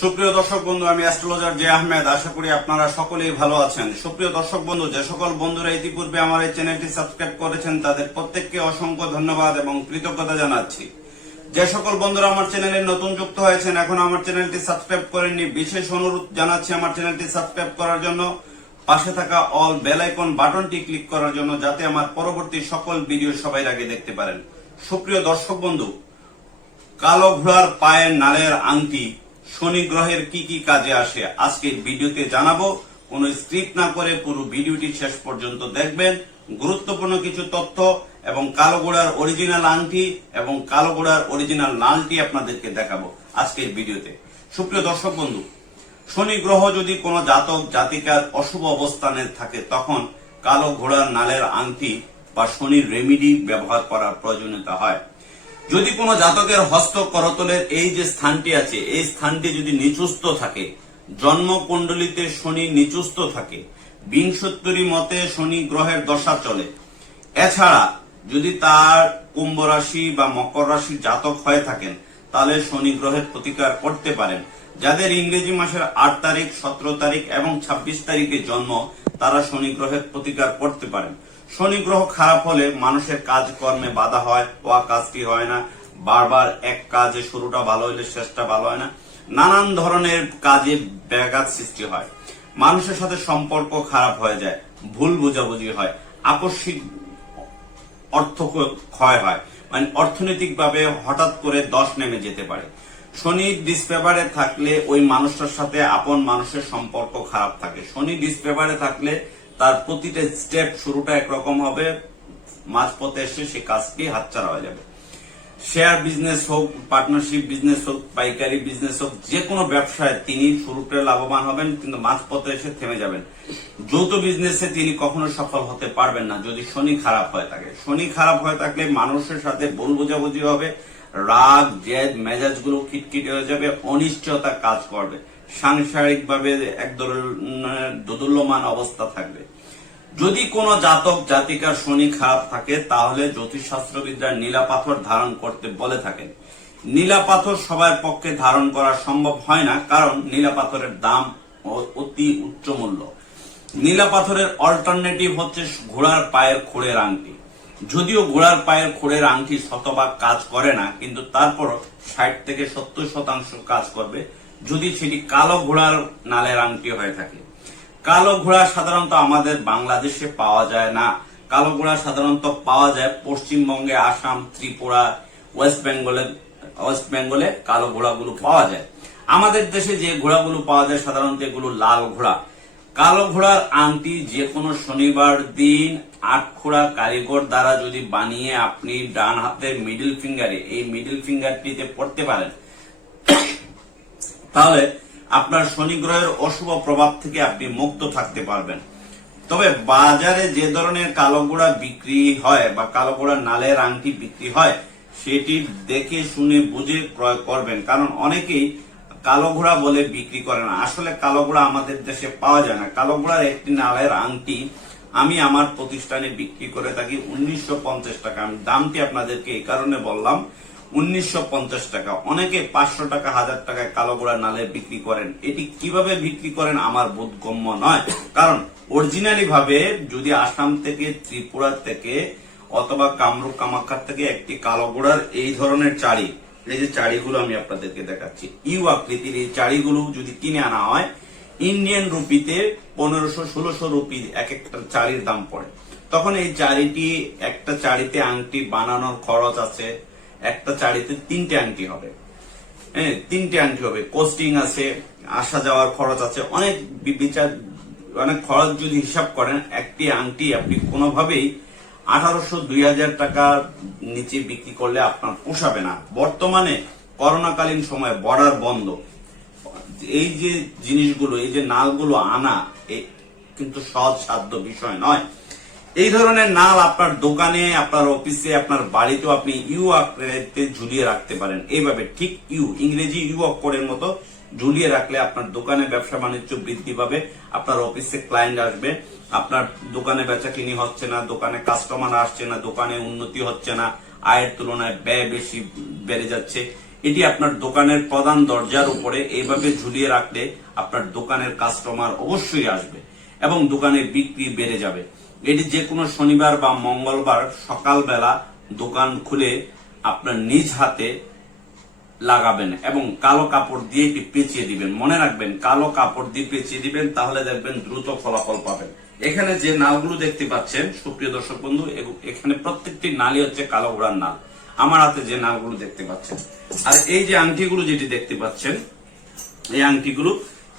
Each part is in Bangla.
সুপ্রিয় দর্শক বন্ধু, আমি অ্যাস্ট্রোলজার জে আহমেদ। আশা করি আপনারা সকলেই ভালো আছেন। সুপ্রিয় দর্শক বন্ধু, যে সকল বন্ধুরা ইতিপূর্বে আমার এই চ্যানেলটি সাবস্ক্রাইব করেছেন তাদের প্রত্যেককে অসংখ্য ধন্যবাদ এবং কৃতজ্ঞতা জানাচ্ছি। যে সকল বন্ধুরা আমার চ্যানেলে নতুন যুক্ত হয়েছেন, এখন আমার চ্যানেলটি সাবস্ক্রাইব করেননি, বিশেষ অনুরোধ জানাচ্ছি আমার চ্যানেলটি সাবস্ক্রাইব করার জন্য, পাশে থাকা অল বেল আইকন বাটনটি ক্লিক করার জন্য, যাতে আমার পরবর্তী সকল ভিডিও সবাই আগে দেখতে পারেন। সুপ্রিয় দর্শক বন্ধু, কালো ঘোড়ার পায়ের নালের আংটি শনি গ্রহের কি কি কাজে আসে আজকের ভিডিওতে জানাবো। কোন স্ক্রিপ্ট না করে পুরো ভিডিওটি শেষ পর্যন্ত দেখবেন। গুরুত্বপূর্ণ কিছু তথ্য এবং কালো ঘোড়ার অরিজিনাল আংটি এবং কালো ঘোড়ার অরিজিনাল নালটি আপনাদেরকে দেখাবো আজকের ভিডিওতে। সুপ্রিয় দর্শক বন্ধু, শনি গ্রহ যদি কোনো জাতক জাতিকার অশুভ অবস্থানে থাকে, তখন কালো ঘোড়ার নালের আংটি বা শনির রেমিডি ব্যবহার করার প্রয়োজনীয়তা হয়। যদি কোনো জাতকের হস্ত করতলের এই যে স্থানটি আছে, এই স্থানটি যদি নিচুস্থ থাকে, জন্মকুণ্ডলিতে শনি নিচুস্থ থাকে, বিংশোত্তরী মতে শনি গ্রহের দশা চলে, এছাড়া যদি তার কুম্ভ রাশি বা মকর রাশির জাতক হয়ে থাকেন, তাহলে শনি গ্রহের প্রতিকার করতে পারেন। যাদের ইংরেজি মাসের 8 তারিখ, 17 তারিখ এবং 26 তারিখে জন্ম, তারা শনি গ্রহের প্রতিকার করতে পারেন। শনি গ্রহ খারাপ হলে মানুষের কাজকর্মে বাধা হয়, কাজটি হয় না, বারবার এক কাজে শুরুটা ভালো হলে শেষটা ভালো হয় না, নানান ধরনের কাজে ব্যাঘাত সৃষ্টি হয়, মানুষের সাথে সম্পর্ক খারাপ হয়ে যায়, ভুল বোঝাবুঝি হয়, আকস্মিক অর্থ ক্ষয় হয়, মানে অর্থনৈতিকভাবে হঠাৎ করে ধস নেমে যেতে পারে। শনি ডিসফেভারে থাকলে ওই মানুষটার সাথে আপন মানুষের সম্পর্ক খারাপ থাকে। শনি ডিসফেভারে থাকলে তার প্রতিটা স্টেপ শুরুটা একরকম হবে, মাঝপথে এসে সে কাজটি হাতছাড়া হয়ে যাবে। শেয়ার বিজনেস হোক, পার্টনারশিপ বিজনেস হোক, পাইকারি বিজনেস হোক, যে কোনো ব্যবসায় তিনি শুরুতে লাভবান হবেন, কিন্তু মাঝপথে এসে থেমে যাবেন। যৌথ বিজনেসে তিনি কখনো সফল হতে পারবেন না যদি শনি খারাপ হয়ে থাকে। শনি খারাপ হয়ে থাকলে মানুষের সাথে ভুল বোঝাবুঝি হবে, রাগ জেদ মেজাজ গুলো খিটখিটে হয়ে যাবে, অনিশ্চয়তা কাজ করবে, সাংসারিক ভাবে এক ধরনের দোদুল্যমান অবস্থা থাকবে। যদি কোনো জাতক জাতিকার শনি খারাপ থাকে, তাহলে জ্যোতিষশাস্ত্রবিদরা নীলা পাথর ধারণ করতে বলে থাকেন। নীলা পাথর সবার পক্ষে ধারণ করা সম্ভব হয় না, কারণ নীলা পাথরের দাম অতি উচ্চ মূল্য। নীলা পাথরের অল্টারনেটিভ হচ্ছে ঘোড়ার পায়ের খোড়ের আংটি। যদিও ঘোড়ার পায়ের খোড়ের আংটি শতভাগ কাজ করে না, কিন্তু তারপর 60 থেকে 70% কাজ করবে যদি সেটি কালো ঘোড়ার নালের আংটি হয়ে থাকে। কালো ঘোড়া সাধারণত আমাদের বাংলাদেশে পাওয়া যায় না। কালো ঘোড়া সাধারণত পাওয়া যায় পশ্চিমবঙ্গে, আসাম, ত্রিপুরা, ওয়েস্ট বেঙ্গলে কালো ঘোড়াগুলো পাওয়া যায়। আমাদের দেশে যে ঘোড়াগুলো পাওয়া যায় সাধারণত এগুলো লাল ঘোড়া। কালো ঘোড়ার আংটি যে কোনো শনিবার দিন 8 খোড়া কারিগর দ্বারা যদি বানিয়ে আপনি ডান হাতের মিডল ফিঙ্গারে, এই মিডল ফিঙ্গারটিতে পড়তে পারেন, তাহলে আপনার শনি গ্রহের অশুভ প্রভাব থেকে আপনি মুক্ত থাকতে পারবেন। তবে বাজারে যে ধরনের কালো ঘোড়া বিক্রি হয় বা কালো ঘোড়ার নালের আংটি বিক্রি হয়, সেটি দেখে শুনে বুঝে ক্রয় করবেন, কারণ অনেকেই কালো ঘোড়া বলে বিক্রি করে না। আসলে কালো ঘোড়া আমাদের দেশে পাওয়া যায় না। কালো ঘোড়ার একটি নালের আংটি আমি আমার প্রতিষ্ঠানে বিক্রি করে থাকি 1950 টাকা। আমি দামটি আপনাদেরকে এই কারণে বললাম, 1950 টাকা। অনেকে 500 টাকা, 1000 টাকায় কালো ঘোড়া নালে বিক্রি করেন। এটি কিভাবে বিক্রি করেন আমার বোধগম্য নয়, কারণ অরিজিনালি ভাবে যদি আসাম থেকে, ত্রিপুরা থেকে অথবা কামরূপ কামাখ্যা থেকে একটি কালো ঘোড়ার এই ধরনের চাড়ি, এই যে চাড়িগুলো আমি আপনাদেরকে দেখাচ্ছি, ইউ আকৃতির এই চাড়িগুলো যদি কিনে আনা হয়, ইন্ডিয়ান রুপিতে 1500-1600 রুপি এক একটা চাড়ির দাম পড়ে। তখন এই চাড়িটি, একটা চাড়িতে আংটি বানানোর খরচ আছে, একটা চাড়িতে 3টে আংটি হবে, 3টে আংটি হবে, কোস্টিং আছে, আসা যাওয়ার খরচ আছে, অনেক খরচ যদি হিসাব করেন, একটি আংটি আপনি কোনোভাবেই 1800-2000 টাকার নিচে বিক্রি করলে আপনার পোষাবে না। বর্তমানে করোনাকালীন সময়ে বর্ডার বন্ধ, এই যে জিনিসগুলো, এই যে নালগুলো আনা কিন্তু সহজ সাধ্য বিষয় নয়। এই ধরনের নাল আপনার দোকানে, আপনার অফিসে, আপনার বাড়িতেও আপনি ইউ আকৃতিতে ঝুলিয়ে রাখতে পারেন। এইভাবে ঠিক ইংরেজি ইউ অক্ষরের মতো ঝুলিয়ে রাখলে আপনার দোকানে ব্যবসা বাণিজ্য বৃদ্ধি পাবে, আপনার অফিসে ক্লায়েন্ট আসবে, আপনার দোকানে বেচা কিনি হচ্ছে না, দোকানে কাস্টমার আসছে না, দোকানে উন্নতি হচ্ছে না, আয়ের তুলনায় ব্যয় বেশি বেড়ে যাচ্ছে। এটি আপনার দোকানের প্রধান দরজার উপরে এইভাবে ঝুলিয়ে রাখলে আপনার দোকানের কাস্টমার অবশ্যই আসবে এবং দোকানের বিক্রি বেড়ে যাবে। এটি যে কোনো শনিবার বা মঙ্গলবার সকালবেলা দোকান খুলে আপনার নিজ হাতে লাগাবেন এবং কালো কাপড় দিয়ে এটি পেঁচিয়ে দিবেন। মনে রাখবেন, কালো কাপড় দিয়ে পেঁচিয়ে দিবেন, তাহলে দেখবেন দ্রুত ফলাফল পাবেন। এখানে যে নালগুলো দেখতে পাচ্ছেন সুপ্রিয় দর্শক বন্ধু, এখানে প্রত্যেকটি নালই হচ্ছে কালো ঘোড়ার নাল। আমার হাতে যে নালগুলো দেখতে পাচ্ছেন, আর এই যে আংটিগুলো যেটি দেখতে পাচ্ছেন, এই আংটিগুলো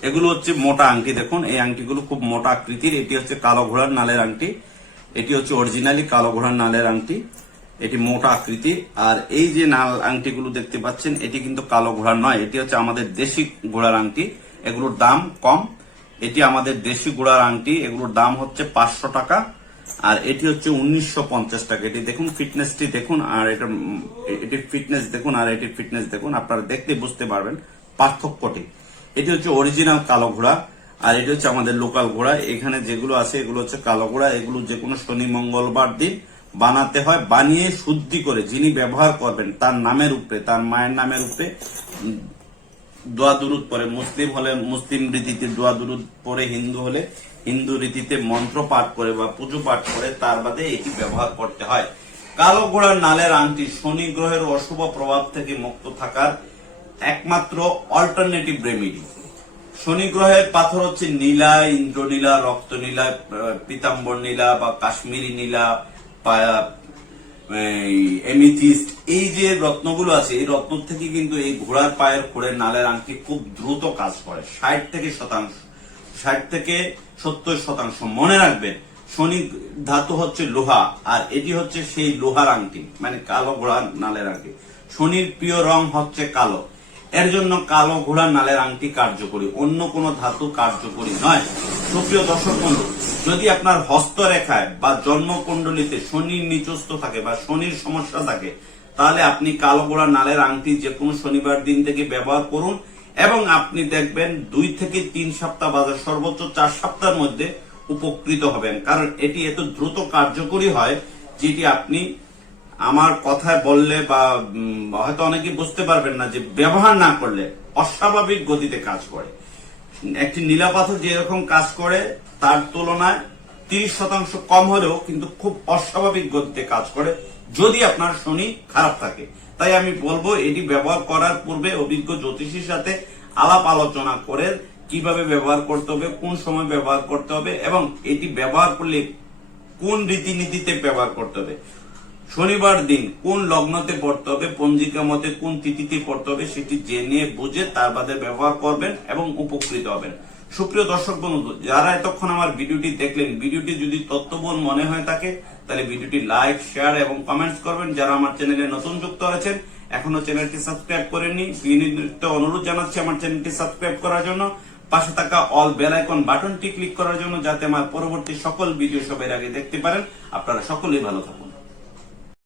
এগুলো হচ্ছে মোটা আংটি। দেখুন এই আংটিগুলো খুব মোটা আকৃতির। এটি হচ্ছে কালো ঘোড়ার নালের আংটি। এটি হচ্ছে অরিজিনালি কালো ঘোড়ার নালের আংটি। এটি মোটা আকৃতি। আর এই যে নাল আংটিগুলো দেখতে পাচ্ছেন, এটি কিন্তু কালো ঘোড়ার নয়, এটি হচ্ছে আমাদের দেশি ঘোড়ার আংটি। এগুলোর দাম কম। এটি আমাদের দেশি ঘোড়ার আংটি, এগুলোর দাম হচ্ছে 500 টাকা। আর এটি হচ্ছে 1950 টাকা। এটি দেখুন, ফিটনেসটি দেখুন, আর এটির ফিটনেস দেখুন, আর এটির ফিটনেস দেখুন। আপনারা দেখতে বুঝতে পারবেন পার্থক্যটি। এটি হচ্ছে অরিজিনাল কালো ঘোড়া, আর এটি হচ্ছে আমাদের লোকাল ঘোড়া। এখানে যেগুলো আছে এগুলো হচ্ছে কালো ঘোড়া। এগুলো যে কোনো শনি মঙ্গলবার দিন বানাতে হয়, বানিয়ে শুদ্ধি করে যিনি ব্যবহার করবেন তার নামের উপরে, তার মায়ের নামের উপরে দোয়া দুরুদ পরে, মুসলিম হলে মুসলিম রীতিতে দোয়া দুরুদ পরে, হিন্দু হলে হিন্দু রীতিতে মন্ত্র পাঠ করে বা পুজো পাঠ করে তার বাদে এটি ব্যবহার করতে হয়। কালো ঘোড়ার নালের আংটি শনি গ্রহের অশুভ প্রভাব থেকে মুক্ত থাকার একমাত্র অল্টারনেটিভ রেমেডি। শনি গ্রহের পাথর হচ্ছে নীলা, ইন্দ্রনীলা, রক্ত নীলা, পীতাম্বর নীলা বা কাশ্মীরি নীলা, এমিথিস্ট। এই যে রত্নগুলো আছে, এই রত্ন থেকে কিন্তু এই ঘোড়ার পায়ের খোড়ের নালের আংটি খুব দ্রুত কাজ করে। 60 থেকে 70%। মনে রাখবেন, শনি ধাতু হচ্ছে লোহা, আর এটি হচ্ছে সেই লোহার আংটি, মানে কালো ঘোড়ার নালের আংটি। শনির প্রিয় রং হচ্ছে কালো, এর জন্য কালো ঘোড়ার নালের আংটি কার্যকরী, অন্য কোনো ধাতু কার্যকরী নয়। সুপ্রিয় দর্শক বন্ধু, যদি আপনার হস্তরেখায় বা জন্মকুণ্ডলিতে শনির নিচস্থ থাকে বা শনির সমস্যা থাকে, তাহলে আপনি কালো ঘোড়ার নালের আংটি যে কোনো শনিবার দিন থেকে ব্যবহার করুন এবং আপনি দেখবেন 2 থেকে 3 সপ্তাহ বা সর্বোচ্চ 4 সপ্তাহের মধ্যে উপকৃত হবেন। কারণ এটি এত দ্রুত কার্যকরী হয়, যেটি আপনি আমার কথায় বললে বা হয়তো অনেকে বুঝতে পারবেন না, যে ব্যবহার না করলে অস্বাভাবিক গতিতে কাজ করে। একটি নীলা পাথর যেরকম কাজ করে তার তুলনায় 30% কম হলেও কিন্তু খুব অস্বাভাবিক গতিতে কাজ করে যদি আপনার শনি খারাপ থাকে। তাই আমি বলবো, এটি ব্যবহার করার পূর্বে অভিজ্ঞ জ্যোতিষীর সাথে আলাপ আলোচনা করে কিভাবে ব্যবহার করতে হবে, কোন সময় ব্যবহার করতে হবে এবং এটি ব্যবহার করলে কোন রীতিনীতিতে ব্যবহার করতে হবে, শনিবার দিন কোন লগ্নতে পড়তে হবে, পঞ্জিকা মতে কোন তিথিতে পড়তে হবে, সেটি জেনে বুঝে তার বাদে ব্যবহার করবেন এবং উপকৃত হবেন। সুপ্রিয় দর্শক বন্ধু, যারা এতক্ষণ আমার ভিডিওটি দেখলেন, ভিডিওটি যদি তথ্যবহুল মনে হয়ে থাকে তাহলে ভিডিওটি লাইক, শেয়ার এবং কমেন্টস করবেন। যারা আমার চ্যানেলে নতুন যুক্ত হয়েছেন, এখনো চ্যানেলটি সাবস্ক্রাইব করেননি, বিনীত অনুরোধ জানাচ্ছি আমার চ্যানেলটি সাবস্ক্রাইব করার জন্য, পাশে থাকা অল বেল আইকন বাটনটি ক্লিক করার জন্য, যাতে আমার পরবর্তী সকল ভিডিও সবার আগে দেখতে পারেন। আপনারা সকলেই ভালো থাকুন।